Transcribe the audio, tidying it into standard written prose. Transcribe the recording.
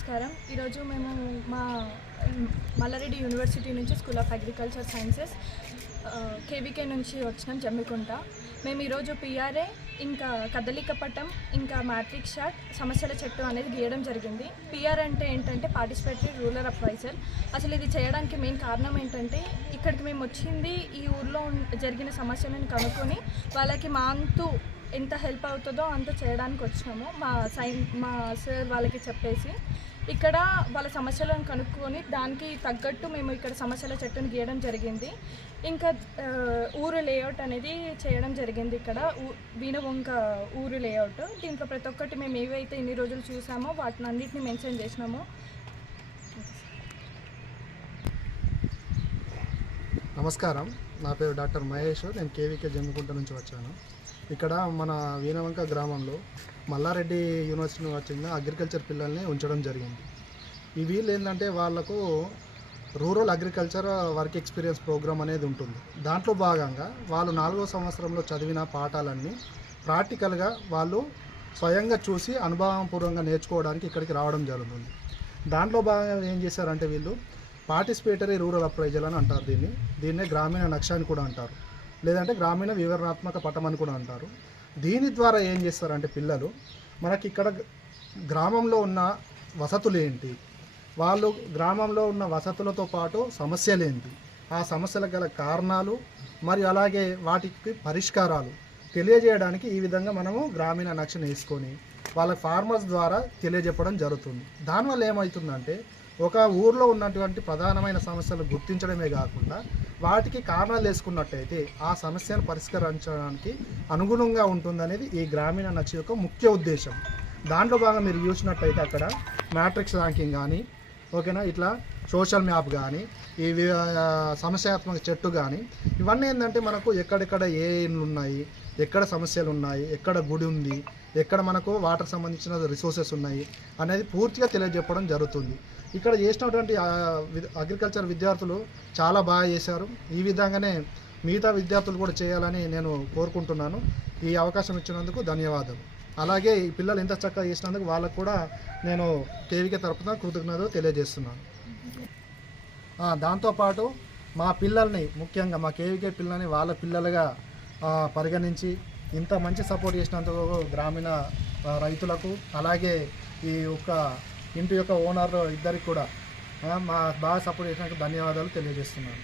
నమస్కారం. ఈరోజు మేము మా మల్లారెడ్డి యూనివర్సిటీ నుంచి school of agriculture sciences KVK నుంచి వచ్చినాం జమ్మికుంట. మేము ఈరోజు పిఆర్ఏ ఇంకా కదలికపటం ఇంకా మ్యాట్రిక్స్ షాట్ సమస్యల చెట్టు అనేది గీయడం జరిగింది. పిఆర్ అంటే ఏంటంటే పార్టిసిపేటరీ రూరల్ అప్రైజల్. అసలు ఇది చేయడానికి మెయిన్ కారణం ఏంటంటే ఇక్కడికి మేము వచ్చింది ఈ ఊర్లో జరిగిన సమస్యలను కనుక్కొని వాళ్ళకి మా అంతు ఎంత హెల్ప్ అవుతుందో అంత చేయడానికి వచ్చినాము. మా సార్ వాళ్ళకి చెప్పేసి ఇక్కడ వాళ్ళ సమస్యలను కనుక్కొని దానికి తగ్గట్టు మేము ఇక్కడ సమస్యల చెట్టును గీయడం జరిగింది. ఇంకా ఊరు లేఅవుట్ అనేది చేయడం జరిగింది. ఇక్కడ వీణవంక ఊరు లేఅవుట్. దీంట్లో ప్రతి ఒక్కటి మేము ఏవైతే ఇన్ని రోజులు చూసామో వాటిని అన్నింటినీ మెన్షన్ చేసినాము. నమస్కారం, నా పేరు డాక్టర్ మహేష్. నేను కేవీకే జమ్మికుంట నుంచి వచ్చాను. ఇక్కడ మన వీణవంక గ్రామంలో మల్లారెడ్డి యూనివర్సిటీ వచ్చిన అగ్రికల్చర్ పిల్లల్ని ఉంచడం జరిగింది. ఈ వీళ్ళు ఏంటంటే వాళ్ళకు rural agriculture work experience program అనేది ఉంటుంది. దాంట్లో భాగంగా వాళ్ళు 4వ సంవత్సరంలో చదివిన పాఠాలన్నీ ప్రాక్టికల్గా వాళ్ళు స్వయంగా చూసి అనుభవపూర్వకంగా నేర్చుకోవడానికి ఇక్కడికి రావడం జరుగుతుంది. దాంట్లో భాగంగా ఏం చేశారంటే వీళ్ళు పార్టిసిపేటరీ రూరల్ అప్రైజల్ అని అంటారు. దీన్నే గ్రామీణ నక్ష అని కూడా అంటారు, లేదంటే గ్రామీణ వివరణాత్మక పటం అని కూడా అంటారు. దీని ద్వారా ఏం చేస్తారంటే పిల్లలు మనకి ఇక్కడ గ్రామంలో ఉన్న వసతులు ఏంటి, వాళ్ళు గ్రామంలో ఉన్న వసతులతో పాటు సమస్యలు ఏంటి, ఆ సమస్యలకు గల కారణాలు మరియు అలాగే వాటికి పరిష్కారాలు తెలియజేయడానికి ఈ విధంగా మనము గ్రామీణ నక్షను వేసుకొని వాళ్ళ ఫార్మర్స్ ద్వారా తెలియజెప్పడం జరుగుతుంది. దానివల్ల ఏమవుతుందంటే ఒక ఊర్లో ఉన్నటువంటి ప్రధానమైన సమస్యలు గుర్తించడమే కాకుండా వాటికి కారణాలు వేసుకున్నట్టయితే ఆ సమస్యను పరిష్కరించడానికి అనుగుణంగా ఉంటుందనేది ఈ గ్రామీణ నక్ష యొక్క ముఖ్య ఉద్దేశం. దాంట్లో భాగంగా మీరు చూసినట్టయితే అక్కడ మ్యాట్రిక్స్ ర్యాంకింగ్ కానీ ఓకేనా, ఇట్లా సోషల్ మ్యాప్ కానీ ఈ సమస్యాత్మక చెట్టు కానీ ఇవన్నీ ఏంటంటే మనకు ఎక్కడెక్కడ ఏ ఇండ్లు ఉన్నాయి, ఎక్కడ సమస్యలు ఉన్నాయి, ఎక్కడ గుడి ఉంది, ఎక్కడ మనకు వాటర్ సంబంధించిన రిసోర్సెస్ ఉన్నాయి అనేది పూర్తిగా తెలియజెప్పడం జరుగుతుంది. ఇక్కడ చేసినటువంటి అగ్రికల్చర్ విద్యార్థులు చాలా బాగా చేశారు. ఈ విధంగానే మిగతా విద్యార్థులు కూడా చేయాలని నేను కోరుకుంటున్నాను. ఈ అవకాశం ఇచ్చినందుకు ధన్యవాదాలు. అలాగే ఈ పిల్లలు ఎంత చక్కగా చేసినందుకు వాళ్ళకు కూడా నేను కేవీకే తరపున కృతజ్ఞతలు తెలియజేస్తున్నాను. దాంతోపాటు మా పిల్లల్ని, ముఖ్యంగా మా కేవీకే పిల్లల్ని వాళ్ళ పిల్లలుగా పరిగణించి ఇంత మంచి సపోర్ట్ చేసినందుకు గ్రామీణ రైతులకు అలాగే ఈ యొక్క ఇంటి యొక్క ఓనర్ ఇద్దరికి కూడా బాగా సపోర్ట్ చేసినందుకు ధన్యవాదాలు తెలియజేస్తున్నాను.